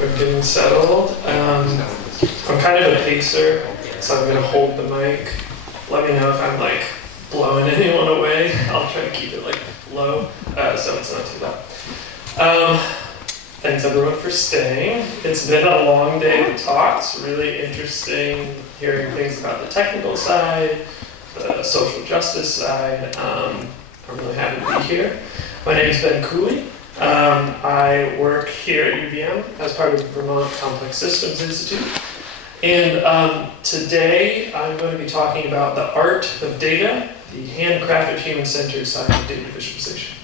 We're getting settled. I'm kind of a pacer, so I'm going to hold the mic. Let me know if I'm like blowing anyone away. I'll try to keep it like low, so it's not too loud. Thanks everyone for staying. It's been a long day of talks, really interesting hearing things about the technical side, the social justice side. I'm really happy to be here. My name is Ben Cooley. I work here at UVM as part of the Vermont Complex Systems Institute. And today I'm going to be talking about the art of data, the handcrafted human-centered side of data visualization.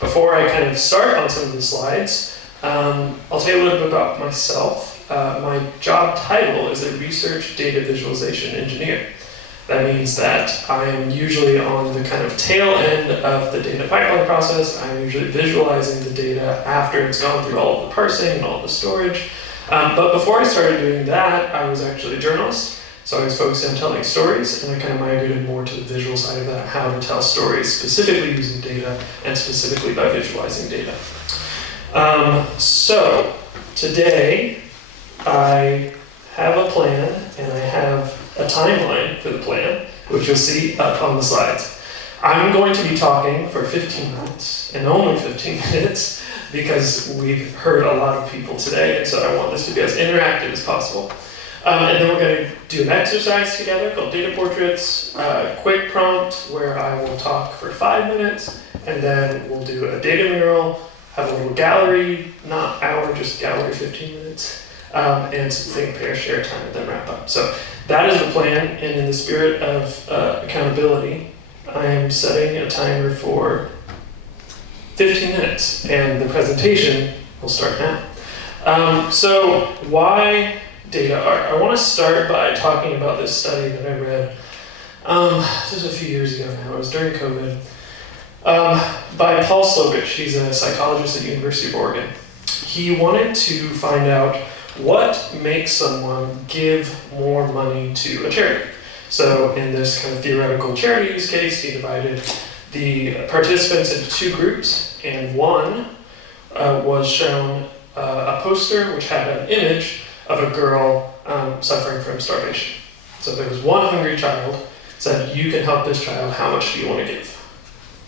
Before I kind of start on some of the slides, I'll tell you a little bit about myself. My job title is a research data visualization engineer. That means that I am usually on the kind of tail end of the data pipeline process. I'm usually visualizing the data after it's gone through all of the parsing and all the storage. But before I started doing that, I was actually a journalist. So I was focused on telling stories, and I kind of migrated more to the visual side of that, how to tell stories specifically using data and specifically by visualizing data. So today I have a plan and I have a timeline for the plan, which you'll see up on the slides. I'm going to be talking for 15 minutes and only 15 minutes because we've heard a lot of people today, and so I want this to be as interactive as possible. And then we're going to do an exercise together called data portraits, a quick prompt where I will talk for 5 minutes, and then we'll do a data mural, have a little gallery, not hour, just gallery 15 minutes, and some think, pair, share time, and then wrap up. So that is the plan, and in the spirit of accountability, I am setting a timer for 15 minutes, and the presentation will start now. So why data art? I want to start by talking about this study that I read. This was a few years ago now. It was during COVID. By Paul Slovich. He's a psychologist at the University of Oregon. He wanted to find out what makes someone give more money to a charity. So in this kind of theoretical charity use case, he divided the participants into two groups, and one was shown a poster which had an image of a girl suffering from starvation. So there was one hungry child, said, you can help this child, how much do you want to give?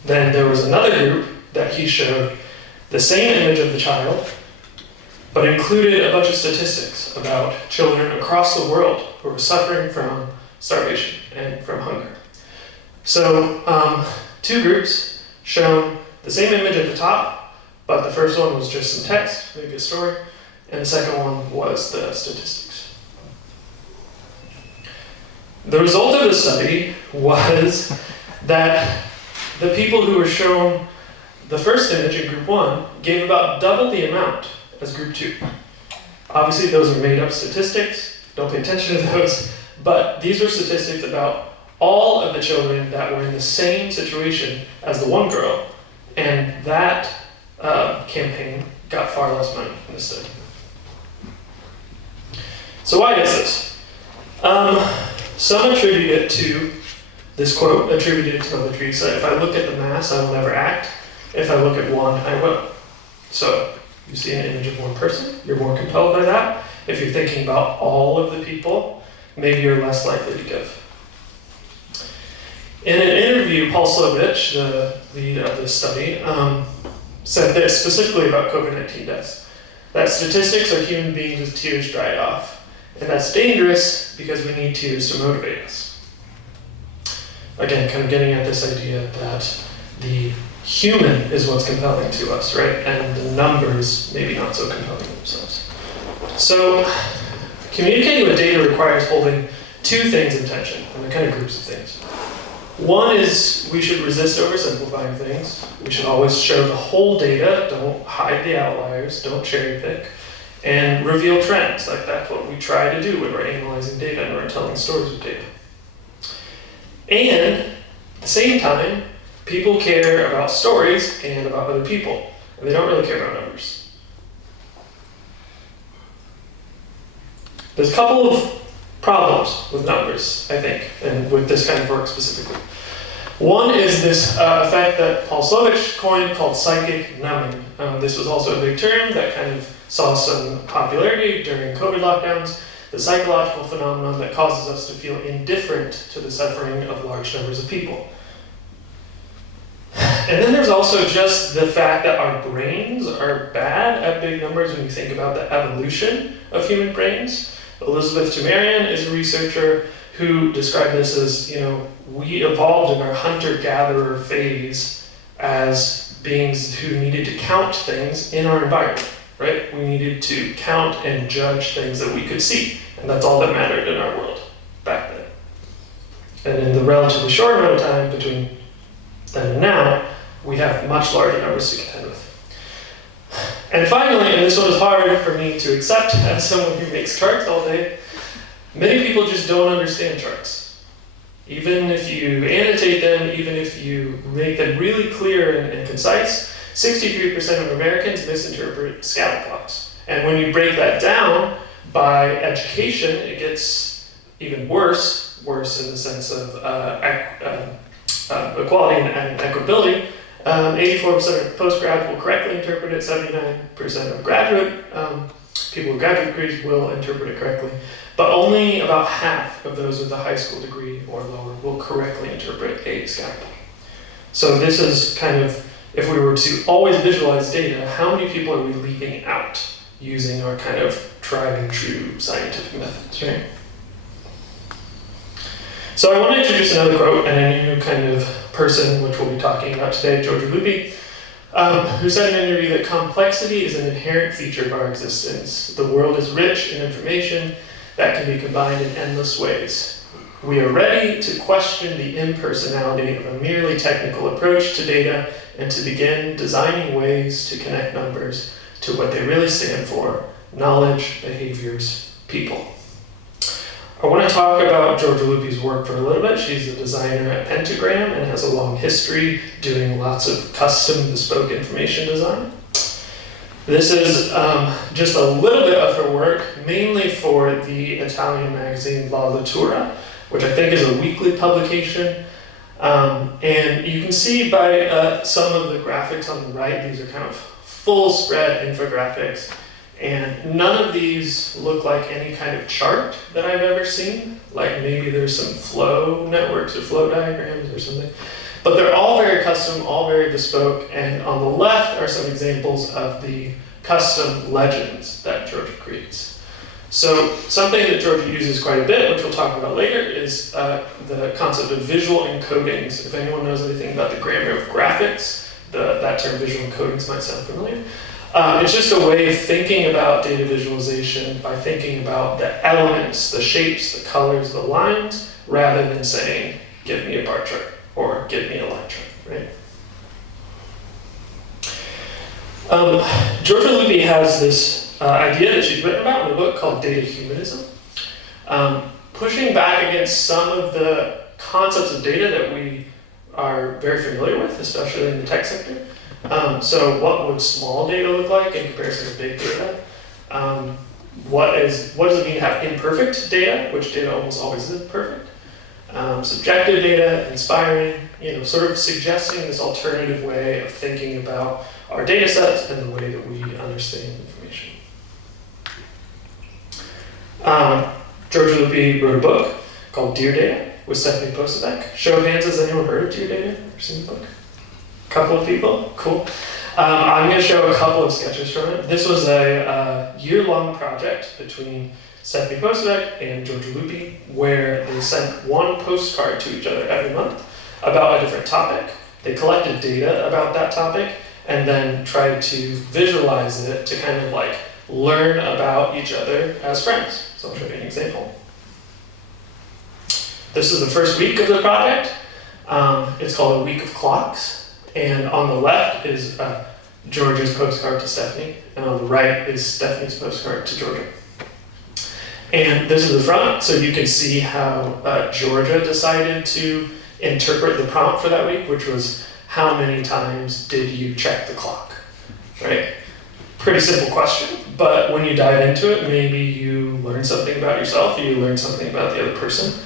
Then there was another group that he showed the same image of the child, but included a bunch of statistics about children across the world who are suffering from starvation and from hunger. So two groups shown the same image at the top, but the first one was just some text, maybe a story, and the second one was the statistics. The result of the study was that the people who were shown the first image in group one gave about double the amount as group two. Obviously those are made up statistics, don't pay attention to those, but these were statistics about all of the children that were in the same situation as the one girl, and that campaign got far less money in the study. So why is this? Some attribute it to this quote, attributed to Mother Teresa: if I look at the mass, I will never act. If I look at one, I will. So you see an image of one person, you're more compelled by that. If you're thinking about all of the people, maybe you're less likely to give. In an interview, Paul Slovich, the lead of this study, said this specifically about COVID-19 deaths: that statistics are human beings with tears dried off. And that's dangerous because we need tears to motivate us. Again, kind of getting at this idea that the human is what's compelling to us, right? And the numbers maybe not so compelling themselves. So communicating with data requires holding two things in tension, and they're kind of groups of things. One is we should resist oversimplifying things. We should always show the whole data, don't hide the outliers, don't cherry pick, and reveal trends. Like that's what we try to do when we're analyzing data and we're telling stories of data. And at the same time, people care about stories and about other people, and they don't really care about numbers. There's a couple of problems with numbers, I think, and with this kind of work specifically. One is this effect that Paul Slovich coined called psychic numbing. This was also a big term that kind of saw some popularity during COVID lockdowns, the psychological phenomenon that causes us to feel indifferent to the suffering of large numbers of people. And then there's also just the fact that our brains are bad at big numbers when you think about the evolution of human brains. Elizabeth Tumarian is a researcher who described this as, we evolved in our hunter-gatherer phase as beings who needed to count things in our environment, right? We needed to count and judge things that we could see, and that's all that mattered in our world back then. And in the relatively short amount of time between then and now, we have much larger numbers to contend with. And finally, and this one is hard for me to accept as someone who makes charts all day, many people just don't understand charts. Even if you annotate them, even if you make them really clear and concise, 63% of Americans misinterpret scatter plots. And when you break that down by education, it gets even worse in the sense of equality and equitability. 84% of postgrads will correctly interpret it, 79% of graduate people with graduate degrees will interpret it correctly, but only about half of those with a high school degree or lower will correctly interpret a scatter plot. So this is kind of, if we were to always visualize data, how many people are we leaving out using our kind of tried and true scientific methods, right? So I want to introduce another quote and a new kind of person, which we'll be talking about today, Giorgia Lupi, who said in an interview that complexity is an inherent feature of our existence. The world is rich in information that can be combined in endless ways. We are ready to question the impersonality of a merely technical approach to data and to begin designing ways to connect numbers to what they really stand for: knowledge, behaviors, people. I want to talk about Giorgia Lupi's work for a little bit. She's a designer at Pentagram and has a long history doing lots of custom bespoke information design. This is just a little bit of her work, mainly for the Italian magazine La Lettura, which I think is a weekly publication. And you can see by some of the graphics on the right, these are kind of full spread infographics. And none of these look like any kind of chart that I've ever seen. Like maybe there's some flow networks or flow diagrams or something. But they're all very custom, all very bespoke. And on the left are some examples of the custom legends that Giorgia creates. So something that Giorgia uses quite a bit, which we'll talk about later, is the concept of visual encodings. If anyone knows anything about the grammar of graphics, that term visual encodings might sound familiar. It's just a way of thinking about data visualization by thinking about the elements, the shapes, the colors, the lines, rather than saying, give me a bar chart or give me a line chart, right? Giorgia Lupi has this idea that she's written about in a book called Data Humanism, pushing back against some of the concepts of data that we are very familiar with, especially in the tech sector. So what would small data look like in comparison to big data? What does it mean to have imperfect data, which data almost always is perfect? Subjective data, inspiring, sort of suggesting this alternative way of thinking about our data sets and the way that we understand information. Giorgia Lupi wrote a book called Dear Data with Stephanie Posebek. Show of hands, has anyone heard of Dear Data? Ever seen the book? Couple of people, cool. I'm going to show a couple of sketches from it. This was a year-long project between Stephanie Posebek and Giorgia Lupi, where they sent one postcard to each other every month about a different topic. They collected data about that topic and then tried to visualize it to kind of like learn about each other as friends. So I'll show you an example. This is the first week of the project. It's called A Week of Clocks. And on the left is Giorgia's postcard to Stephanie, and on the right is Stephanie's postcard to Giorgia. And this is the front, so you can see how Giorgia decided to interpret the prompt for that week, which was, how many times did you check the clock, right? Pretty simple question, but when you dive into it, maybe you learn something about yourself, or you learn something about the other person.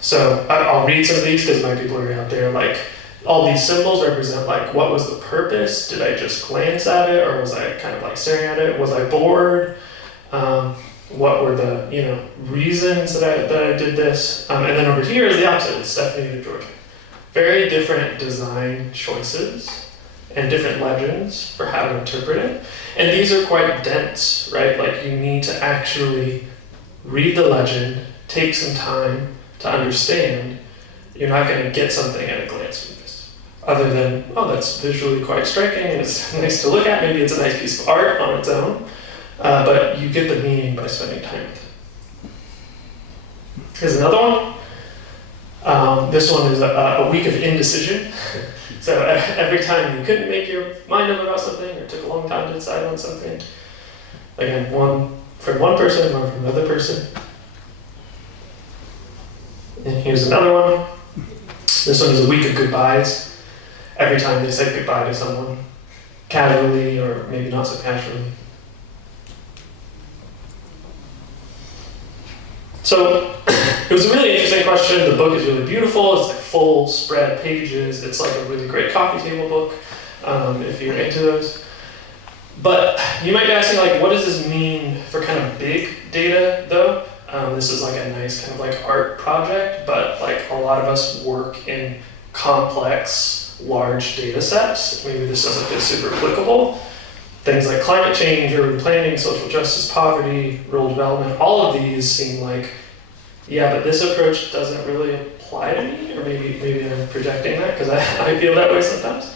So I'll read some of these because my people are out there. Like, all these symbols represent like, what was the purpose? Did I just glance at it, or was I kind of like staring at it? Was I bored? What were the reasons that I did this? And then over here is the opposite. It's Stephanie and Georgia. Very different design choices and different legends for how to interpret it. And these are quite dense, right? Like, you need to actually read the legend, take some time to understand. You're not going to get something at a glance from this, other than, oh, that's visually quite striking, and it's nice to look at. Maybe it's a nice piece of art on its own, but you get the meaning by spending time with it. Here's another one. This one is a week of indecision. So every time you couldn't make your mind up about something, or took a long time to decide on something, again, one from one person, one from another person. And here's another one. This one is a week of goodbyes. Every time they said goodbye to someone, casually or maybe not so casually. So it was a really interesting question. The book is really beautiful. It's like full spread pages. It's like a really great coffee table book, if you're into those. But you might be asking, like, what does this mean for kind of big data, though? This is like a nice kind of like art project, but like a lot of us work in complex, large data sets. Maybe this doesn't feel super applicable. Things like climate change, urban planning, social justice, poverty, rural development, all of these seem like, yeah, but this approach doesn't really apply to me, or maybe I'm projecting that because I feel that way sometimes.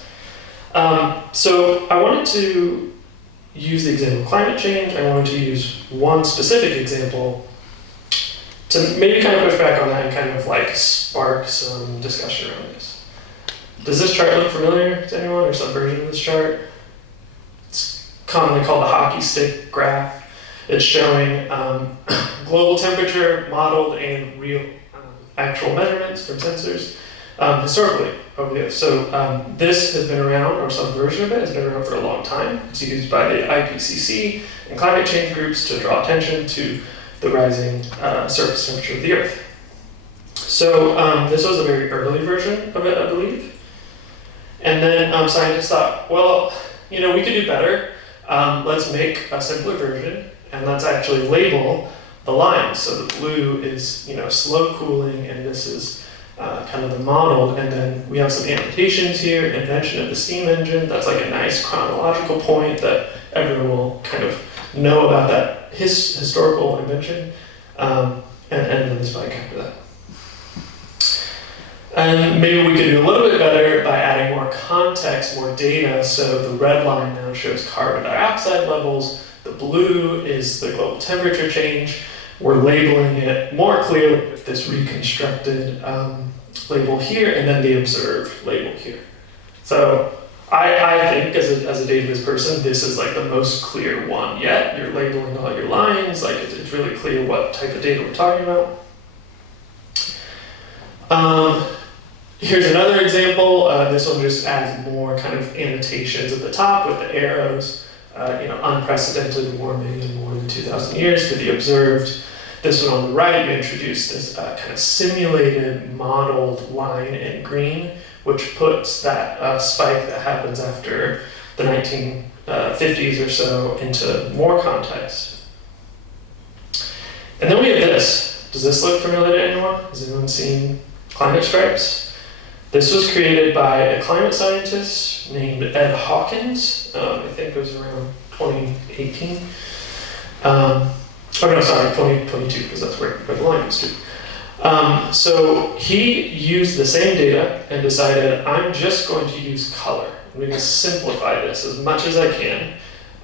So I wanted to use the example of climate change. I wanted to use one specific example to maybe kind of push back on that and kind of like spark some discussion around this. Does this chart look familiar to anyone, or some version of this chart? It's commonly called the hockey stick graph. It's showing global temperature modeled and real actual measurements from sensors historically over the years. So this has been around, or some version of it has been around for a long time. It's used by the IPCC and climate change groups to draw attention to the rising surface temperature of the Earth. So this was a very early version of it, I believe. And then scientists thought, well, we could do better. Let's make a simpler version, and let's actually label the lines. So the blue is, slow cooling, and this is kind of the model. And then we have some annotations here, invention of the steam engine. That's like a nice chronological point that everyone will kind of know about that historical invention, and then the spike after that. And maybe we could do a little bit better by adding more context, more data. So the red line now shows carbon dioxide levels. The blue is the global temperature change. We're labeling it more clearly with this reconstructed label here, and then the observed label here. So I think, as a database person, this is like the most clear one yet. You're labeling all your lines, like it's really clear what type of data we're talking about. Here's another example. This one just adds more kind of annotations at the top with the arrows. Unprecedented warming in more than 2,000 years to be observed. This one on the right, we introduced this kind of simulated, modeled line in green, which puts that spike that happens after the 1950s or so into more context. And then we have this. Does this look familiar to anyone? Has anyone seen climate stripes? This was created by a climate scientist named Ed Hawkins. I think it was around 2018. 2022, because that's where the line is to. So he used the same data and decided, I'm just going to use color. I'm going to simplify this as much as I can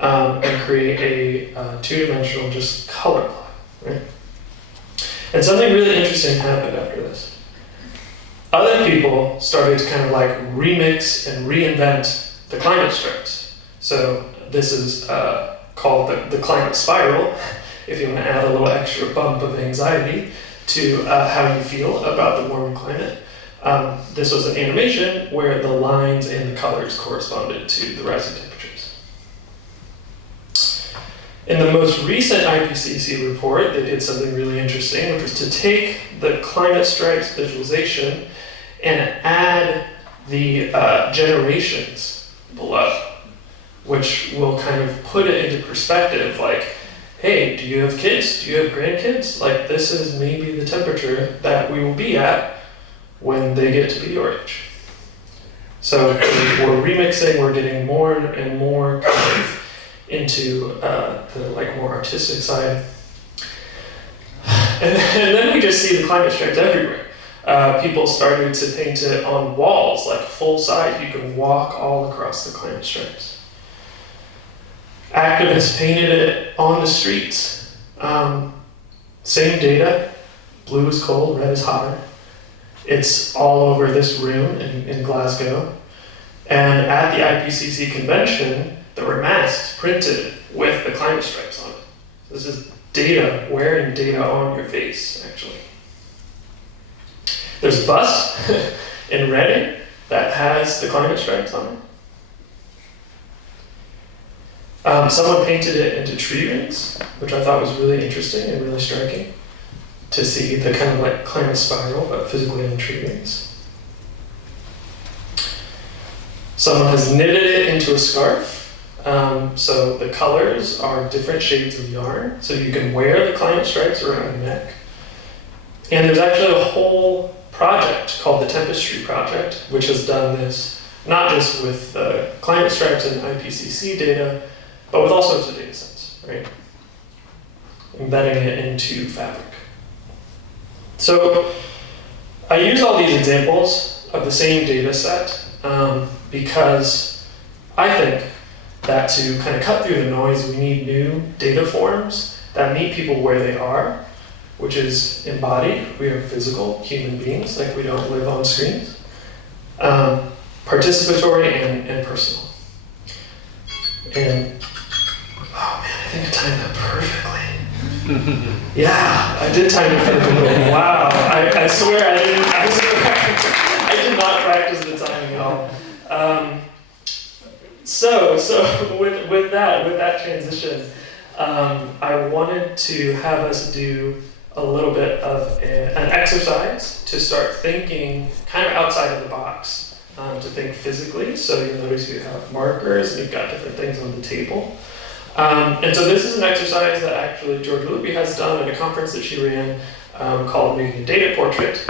and create a two-dimensional just color plot. Right? And something really interesting happened after this. Other people started to kind of like remix and reinvent the climate stripes. So this is called the climate spiral, if you want to add a little extra bump of anxiety to how you feel about the warming climate. This was an animation where the lines and the colors corresponded to the rising temperatures. In the most recent IPCC report, they did something really interesting, which was to take the climate stripes visualization and add the generations below, which will kind of put it into perspective, like, hey, do you have kids? Do you have grandkids? Like, this is maybe the temperature that we will be at when they get to be your age. So we're remixing, we're getting more and more kind of into the like more artistic side. And then we just see the climate stripes everywhere. People started to paint it on walls, like full size. You can walk all across the climate stripes. Activists painted it on the streets. Same data, blue is cold, red is hotter. It's all over this room in Glasgow. And at the IPCC convention, there were masks printed with the climate stripes on it. This is data, wearing data on your face, actually. There's a bus in Reading that has the climate stripes on it. Someone painted it into tree rings, which I thought was really interesting and really striking to see the kind of like climate spiral, but physically in tree rings. Someone has knitted it into a scarf. So the colors are different shades of yarn, so you can wear the climate stripes around your neck. And there's actually a whole project called the Tempestry Project, which has done this not just with climate stripes and IPCC data, but with all sorts of data sets, right? Embedding it into fabric. So I use all these examples of the same data set because I think that to kind of cut through the noise, we need new data forms that meet people where they are, which is embodied. We are physical human beings, like we don't live on screens. Participatory and personal. And, oh man, I think I timed that perfectly. Yeah, I did time it perfectly. Wow, I swear I did not practice the timing at all. So with that transition, I wanted to have us do a little bit of an exercise to start thinking kind of outside of the box, to think physically. So you'll notice you have markers and you've got different things on the table. And so this is an exercise that actually Giorgia Lupi has done at a conference that she ran called Making a Data Portrait.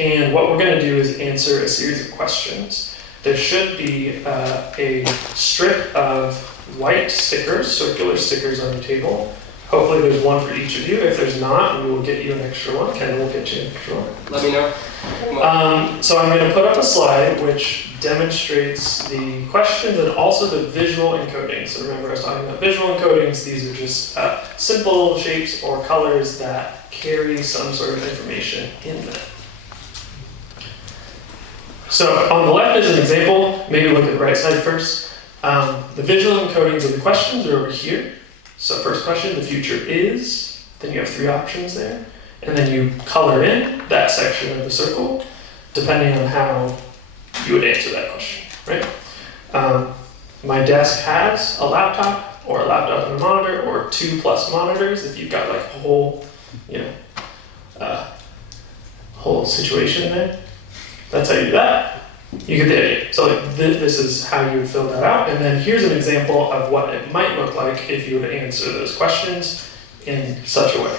And what we're going to do is answer a series of questions. There should be a strip of white stickers, circular stickers on your table. Hopefully there's one for each of you. If there's not, we will get you an extra one. Ken will get you an extra one. Let me know. So I'm going to put up a slide which demonstrates the questions and also the visual encoding. So remember I was talking about visual encodings. These are just simple shapes or colors that carry some sort of information in them. So on the left is an example. Maybe look at the right side first. The visual encodings of the questions are over here. So first question, the future is, then you have 3 options there. And then you color in that section of the circle, depending on how you would answer that question, right? My desk has a laptop, or a laptop and a monitor, or 2+ monitors if you've got like a whole, whole situation there. That's how you do that. You get the idea. So like, this is how you would fill that out. And then here's an example of what it might look like if you were to answer those questions in such a way.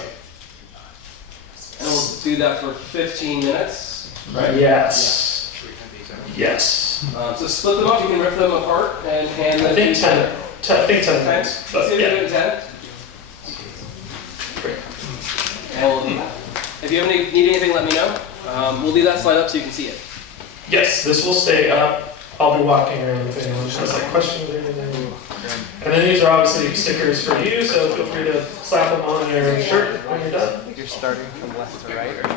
And we'll do that for 15 minutes, right? Yes. Yeah. Yes. So split them up. You can rip them apart and hand them. I think 10. I think 10 minutes. Let's do Yeah. it in 10. Great. And we'll do that. If you need anything, let me know. We'll leave that slide up so you can see it. Yes, this will stay up. I'll be walking around if anyone has like questions or anything. And then these are obviously stickers for you, so feel free to slap them on your shirt when you're done. You're starting from left to right, or